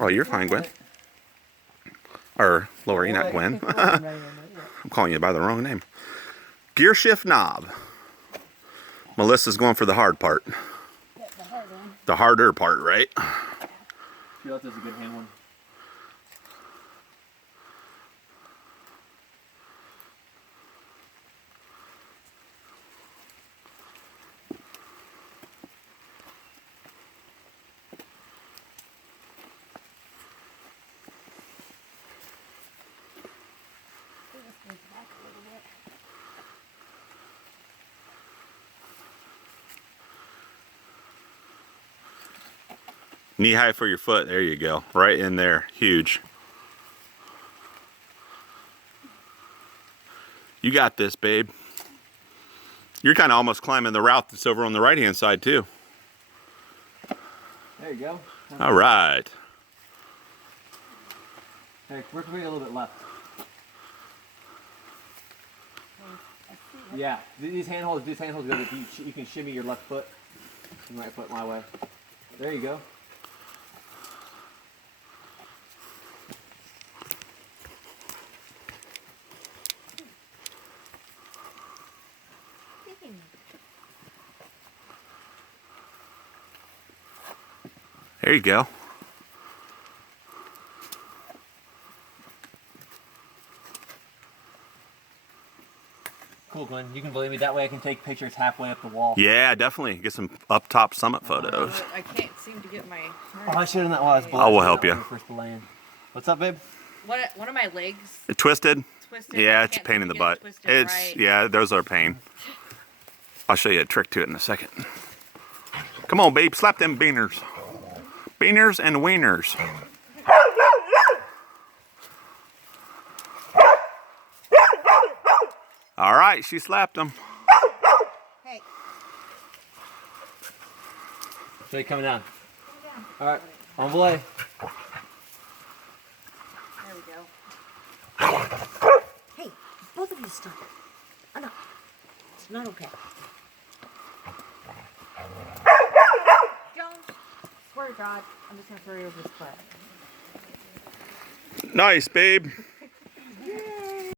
Oh, you're fine, Gwen. Or Lori, not Gwen. I'm calling you by the wrong name. Gear shift knob. Melissa's going for the hard part. The harder part, right? I feel like this is a good hand one. Knee high for your foot. There you go. Right in there. Huge. You got this, babe. You're kind of almost climbing the route that's over on the right-hand side, too. There you go. All right. Hey, we're going a little bit left. Yeah, these handholds go to you can shimmy your left foot and right foot my way. There you go. There you go. Cool, Glenn. You can believe me. That way I can take pictures halfway up the wall. Yeah, definitely. Get some up top summit photos. I can't seem to get my... Oh, I should have not. Well, I was I will help you. What's up, babe? One of my legs Twisted? twisted. Yeah, I it's a can't pain seem in to the get it butt. twisted It's, right. yeah, those are a pain. I'll show you a trick to it in a second. Come on, babe, slap them beaners. Beaners and wieners. All right, she slapped them. Hey. So you coming down? All right, on the way. There we go. Hey, both of you stop. Oh, no. It's not okay. Don't. Swear to God, I'm just going to throw you over this cliff. Nice, babe.